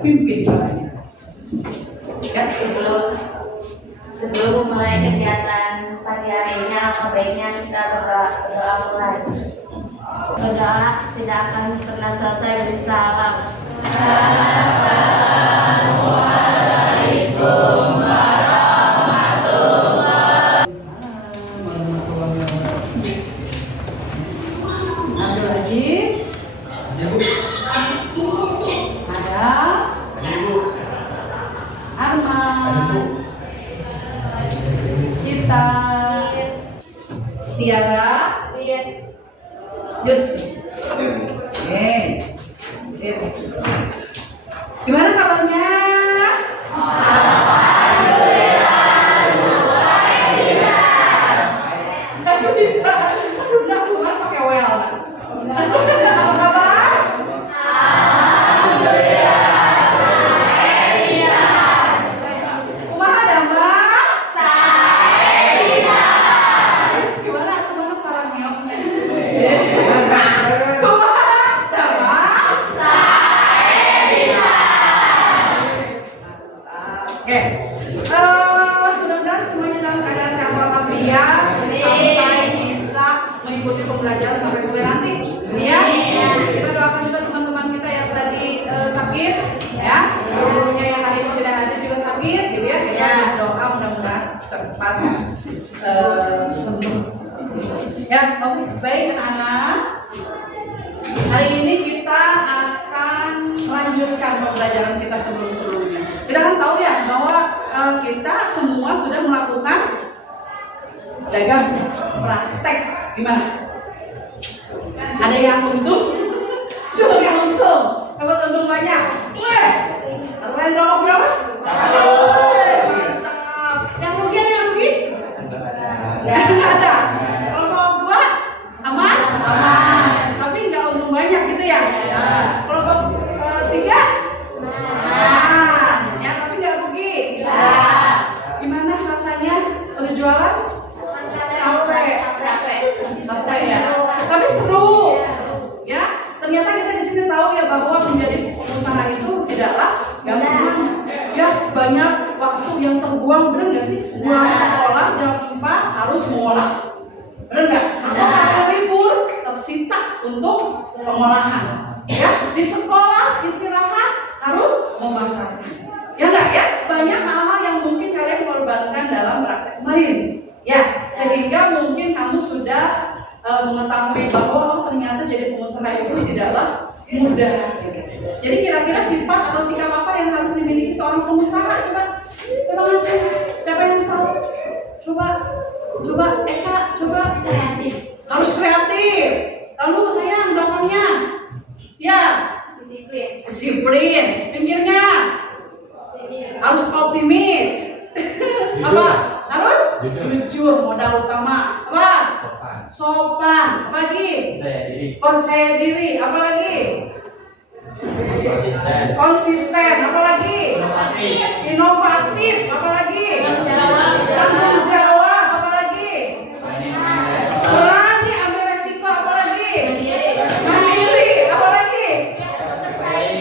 pimpin caranya. Ya, sebelum memulai kegiatan pagi hari ini, alangkah baiknya kita berdoa mulai. Berdoa tidak akan pernah selesai dari salam. Assalamualaikum warahmatullahi wabarakatuh. Abdul Aziz. Ada Ibu. Arman, Cita, Tiara, Yus. Gimana kabarnya? Alhamdulillah. Bisa. Udah keluar pakai well. Apa kabar? Kumaha damang? Gimana tuh mana sarangnya? Kumaha damang? Oke. Mudah-mudahan semuanya dalam keadaan sehat walafiat sampai bisa mengikuti pembelajaran sampai sore nanti. Ya. Kita doakan juga teman-teman kita yang tadi sakit, ya. Gurunya yang hari ini tidak hadir juga sakit, gitu ya. Kita berdoa mudah-mudahan cepat sembuh. Ya, oke. Baik anak-anak. Hari ini kita akan melanjutkan pembelajaran kita sebelum-sebelumnya. Kita kan tahu ya bahwa kita semua sudah melakukan dagang praktek. Gimana? Ada yang untung? Siapa yang untung? Dapat untung banyak? Weh, keren dong berapa? Mantap. Yang rugi ada yang rugi? Nggak ada. Kalau kelompok dua aman? Aman. Tapi nggak untung banyak gitu ya? Nah, kelompok tiga? Aman. Ya, tapi nggak rugi? Gimana rasanya berjualan? Capek ya. Tapi seru. Ya, ternyata kita di sini tahu ya bahwa menjadi pengusaha itu tidaklah gampang. Ya, banyak waktu yang terbuang, benar nggak sih? Pulang sekolah jam 4 harus mengolah. Benar nggak? Atau kalau libur tersita untuk pengolahan. Ya, di sekolah istirahat harus memasarkan. Ya nggak ya? Banyak hal-hal yang mungkin kalian korbankan dalam praktek kemarin. Ya, sehingga mungkin kamu sudah mengetahui bahwa ternyata jadi pengusaha itu tidaklah mudah. Jadi kira-kira sifat atau sikap apa yang harus dimiliki seorang pengusaha? Coba aja. Siapa yang tahu? Coba Eka, coba. Kreatif. Harus kreatif. Lalu sayang belakangnya. Ya. Disiplin. Pinggirnya. Harus optimis. Apa? Harus jujur, modal utama. Apa? Sopan. Apa lagi? Percaya diri. Apa lagi? Konsisten. Apa lagi? Inovatif. Apa lagi? Tanggung jawab. Apa lagi? Berani ambil resiko. Apa lagi? Mandiri. Apa lagi?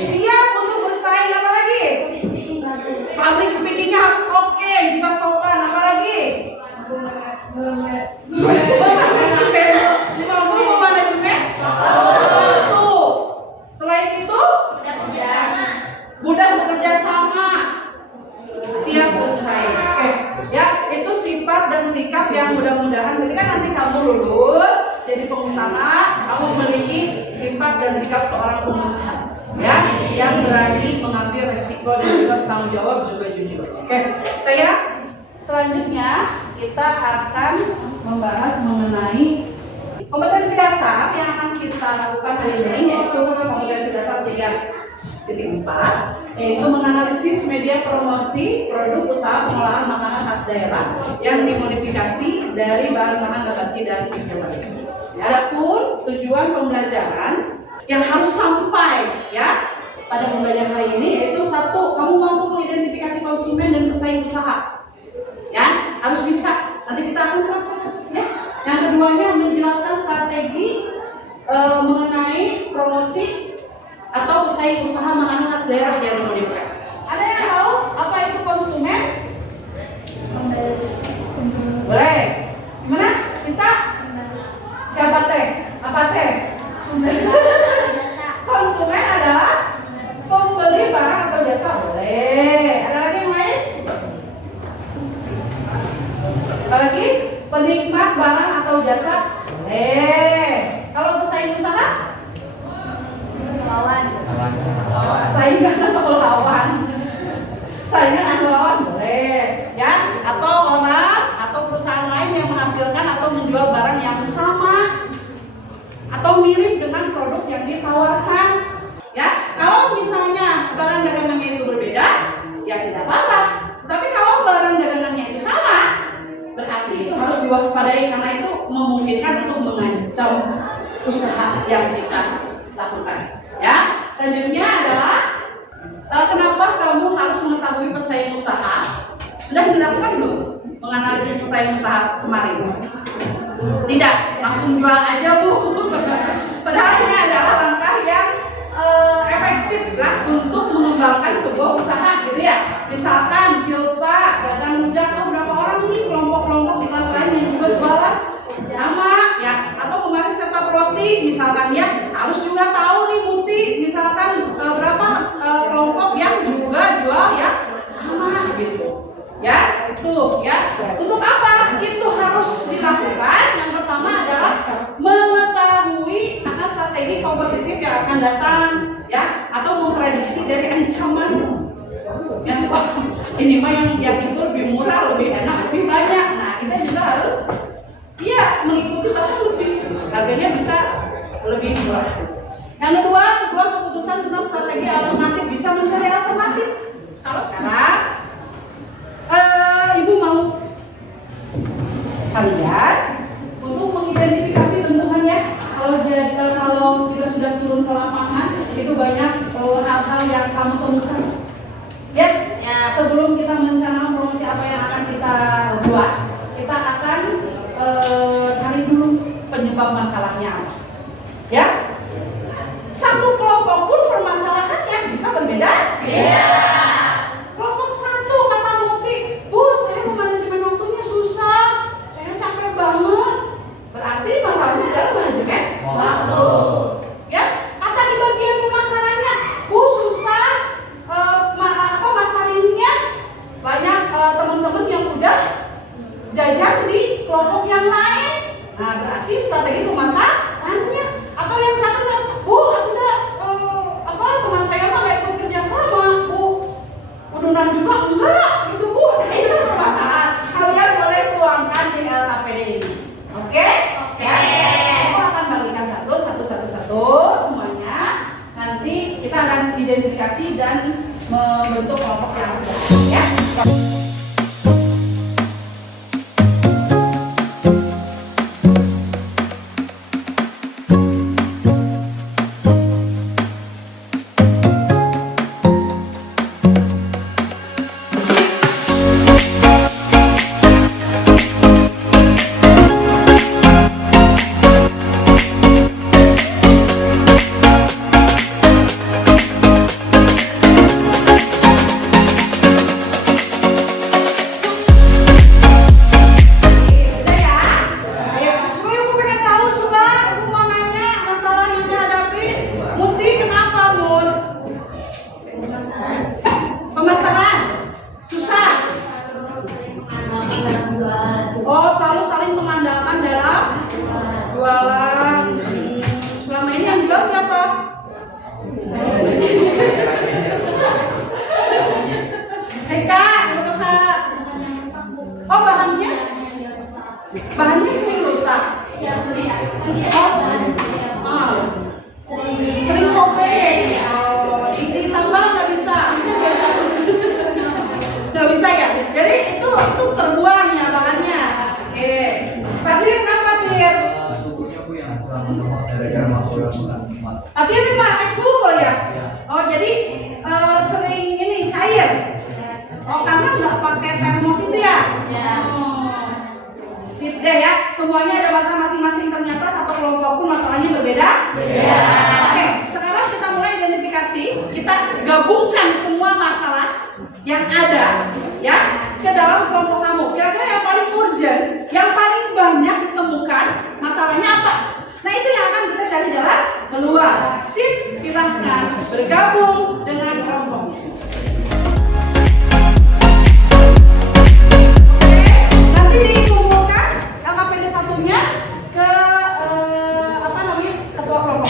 Siap untuk bersaing. Apa lagi? Public speakingnya harus oke, juga sopan. Apa lagi? Mampu memanajemen waktu. Selain itu, mudah bekerja sama, siap bersaing. Oke, ya itu sifat dan sikap yang mudah-mudahan ketika nanti kamu lulus jadi pengusaha, kamu memiliki sifat dan sikap seorang pengusaha, ya, yang berani mengambil resiko dan juga bertanggung jawab, juga jujur. Oke, selanjutnya kita akan membahas mengenai kompetensi dasar yang akan kita lakukan hari ini, yaitu kompetensi dasar 3.4, yaitu menganalisis media promosi produk usaha pengolahan makanan khas daerah yang dimodifikasi dari bahan-bahan nabati dan hewani. Adapun tujuan pembelajaran yang harus sampai ya pada pembelajaran hari ini yaitu satu, kamu mampu mengidentifikasi konsumen dan pesaing usaha. Ya, harus bisa. Nanti kita akan praktekkan ya. Yang keduanya menjelaskan strategi mengenai promosi atau pesaing usaha makanan khas daerah yang dimodifikasi. diwaspadai karena itu memungkinkan untuk mengancam usaha yang kita lakukan. Ya, selanjutnya adalah kenapa kamu harus mengetahui pesaing usaha? Sudah dilakukan belum menganalisis pesaing usaha kemarin? Tidak, langsung jual aja Bu. Padahal ini adalah langkah yang efektif lah untuk mengembangkan sebuah usaha gitu ya. Misalkan Silpa dagang rujak, berapa orang nih kelompok-kelompok di kelas lain yang juga jualan sama ya. Atau kemarin Serta Roti misalkan ya, harus juga tahu nih Muti misalkan berapa kelompok yang juga jual ya sama gitu. Ya, itu ya. Untuk apa? Itu harus dilakukan. Yang pertama adalah mengetahui akan strategi kompetitif yang akan datang, ya, atau memprediksi dari ancaman. Yang ini mah yang itu lebih murah, lebih enak, lebih banyak. Nah, kita juga harus ya mengikuti bahkan lebih harganya bisa lebih murah. Yang kedua, sebuah keputusan tentang strategi alternatif, bisa mencari alternatif. Kalau sekarang Ibu mau kalian untuk mengidentifikasi tentukan ya, kalau kita sudah turun ke lapangan itu banyak hal-hal yang kamu temukan ya. Sebelum kita merencanakan promosi apa yang akan kita buat, kita akan cari dulu penyebab masalahnya apa ya. Satu kelompok pun permasalahannya bisa berbeda. Kelompok satu kata Muti, Bu, saya manajemen waktunya susah, saya capek banget. Berarti masalahnya adalah manajemen waktu. Ya, kata di bagian pemasarannya, Bu, susah masarinnya. Banyak teman-teman yang udah jajan di kelompok yang lain. Nah, berarti strategi pemasarannya. Atau yang satunya, Bu, aku udah teman saya mah nggak ikut kerja sama, Bu. Udunan juga enggak gitu Bu. Nah, itu permasalahan. Kalian boleh tuangkan di LKPD ini. Oke? Ya, aku akan bagikan satu semuanya. Nanti kita akan identifikasi dan membentuk kelompok yang sudah ya. Bahannya sering rusak. Sering sobek. Ditambah nggak bisa. Nggak bisa ya. Jadi itu terbuang ya bahannya. Oke. Patir berapa Patir? Sukunya Bu yang kurang Patir ini Pak suku ya. Oh jadi sering ini cair. Oh karena nggak pakai termos itu ya. Sip deh ya, semuanya ada masalah masing-masing. Ternyata satu kelompok pun masalahnya berbeda. Oke, sekarang kita mulai identifikasi. Kita gabungkan semua masalah yang ada ya ke dalam kelompok kamu. Kira-kira yang paling urgent, yang paling banyak ditemukan masalahnya apa? Nah itu yang akan kita cari jalan keluar. Sip, silahkan bergabung dengan kelompoknya. Nanti dikumpulkan LKPD satunya ke ketua kelompok.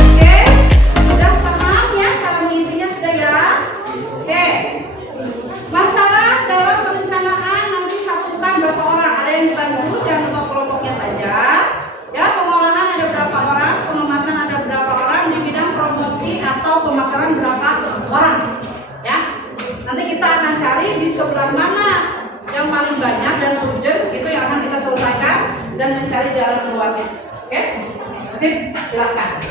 Oke, sudah dan mencari jalan keluarnya. Oke? Sip, silakan.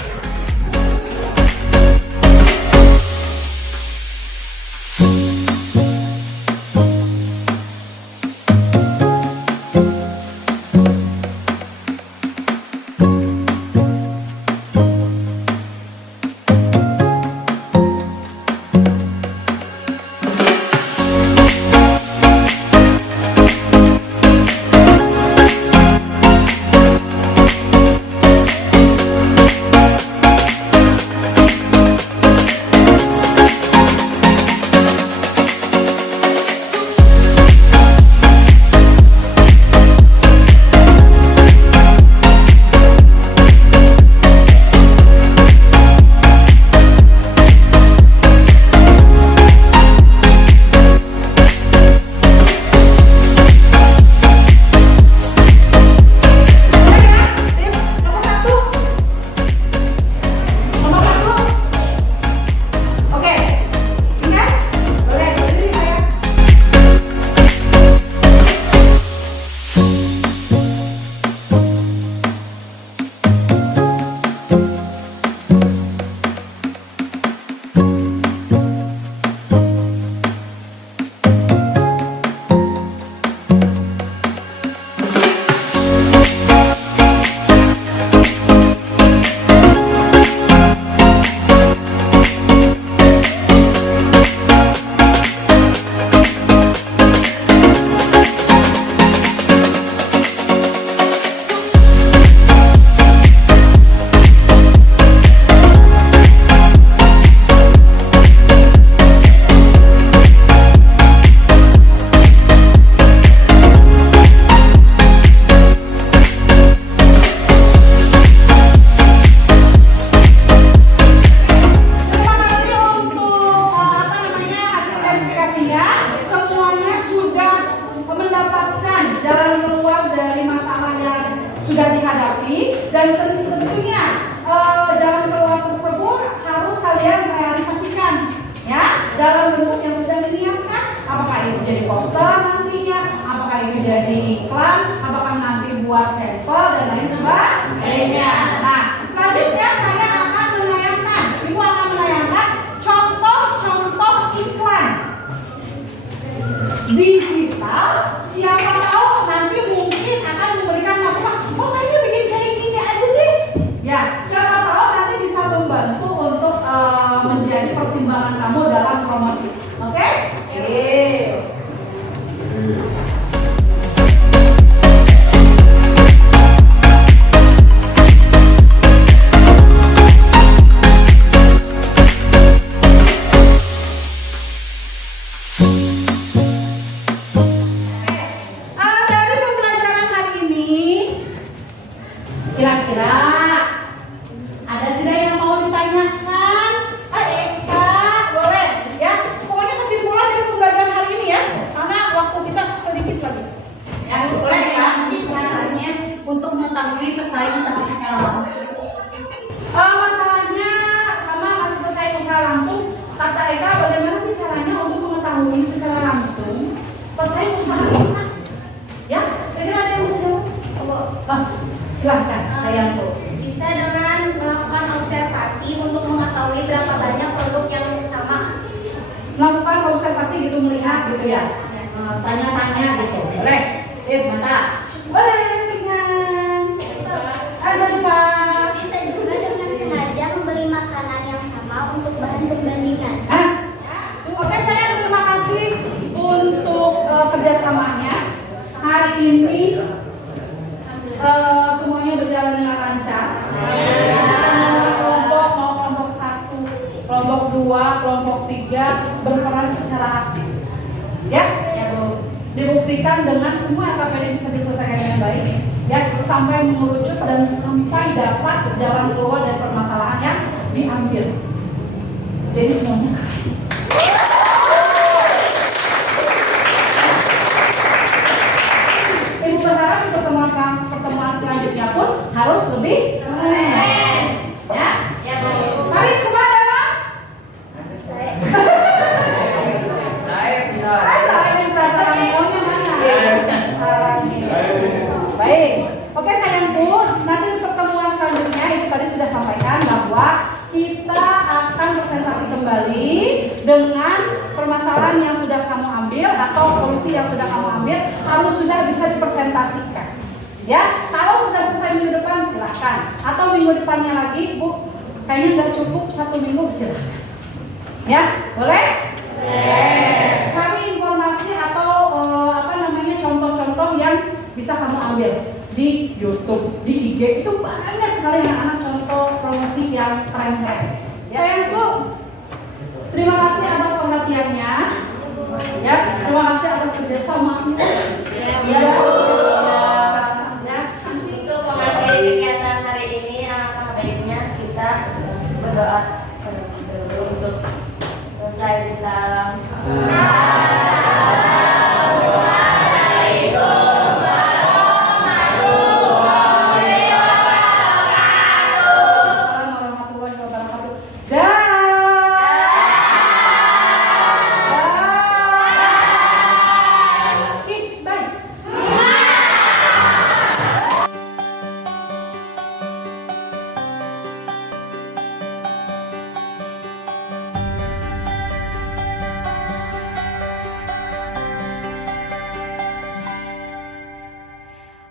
Sudah dihadapi dan tentunya jalan keluar tersebut harus kalian realisasikan ya dalam bentuk yang sudah diniatkan. Apakah itu jadi poster nantinya, apakah itu jadi iklan, apakah nanti buat sampel dan lain sebagainya. Nah, selanjutnya saya akan menayangkan, ibu akan menayangkan contoh-contoh iklan digital. Siapa tahu nanti mungkin akan memberikan masukan, oh kayaknya bikin kayak gini aja deh. Ya, siapa tahu nanti bisa membantu untuk menjadi pertimbangan kamu dalam promosi. Oke? Sip. Kira-kira ada tidak yang mau ditanyakan? Kak, boleh ya. Pokoknya kesimpulan dari pembelajaran hari ini ya, karena waktu kita sedikit lagi. Ya, boleh ya. Sih caranya untuk mengetahui pesaing secara langsung. Masalahnya sama masih pesaing secara langsung. Kata Eka, bagaimana sih caranya untuk mengetahui secara langsung pesaing usaha kita? Ya, kira-kira ada yang bisa jawab? Silahkan, saya Bisa dengan melakukan observasi untuk mengetahui berapa banyak produk yang sama. melakukan observasi gitu, melihat gitu ya, tanya-tanya gitu, boleh? Mata, boleh dengan Pak. Bisa juga dengan sengaja membeli makanan yang sama untuk bahan perbandingan. Oke, saya terima kasih untuk kerjasamanya hari ini. Semuanya berjalan dengan lancar. Semua kelompok, mau kelompok 1, kelompok 2, kelompok 3 berperan secara aktif. Ya, Bu. Dibuktikan dengan semua KPD bisa diselesaikan dengan baik. Ya, sampai mengerucut dan sampai dapat jalan keluar dari permasalahan yang diambil. Jadi semuanya keren. Ibu berharap di pertemuan selanjutnya pun harus lebih keren. Ya? Ya, Bu. Mari semua ada apa? Saya bisa sarangnya mana? Sarangnya. Baik. Oke. ambil atau solusi yang sudah kamu ambil harus sudah bisa dipresentasikan. Ya, kalau sudah selesai minggu depan silahkan. Atau minggu depannya lagi, Bu, kayaknya nggak cukup 1 minggu, silahkan. Ya, boleh? Cari informasi atau contoh-contoh yang bisa kamu ambil di YouTube, di IG, itu banyak sekali anak-anak contoh promosi yang keren-keren. Ya, sayangku, terima kasih atas perhatiannya. Ya, terima kasih atas kerjasama. Untuk mengakhiri kegiatan hari ini, alangkah baiknya kita berdoa untuk selesai di salam.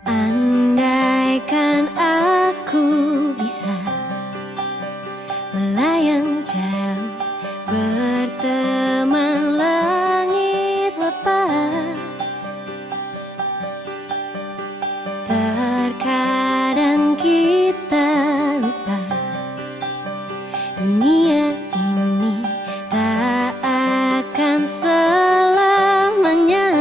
Andaikan aku bisa melayang jauh, berteman langit lepas. Terkadang kita lupa dunia ini tak akan selamanya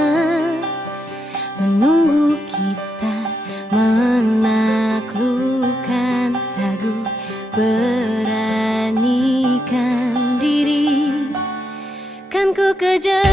menunggu kita menaklukkan ragu, beranikan diri, kan ku kejar.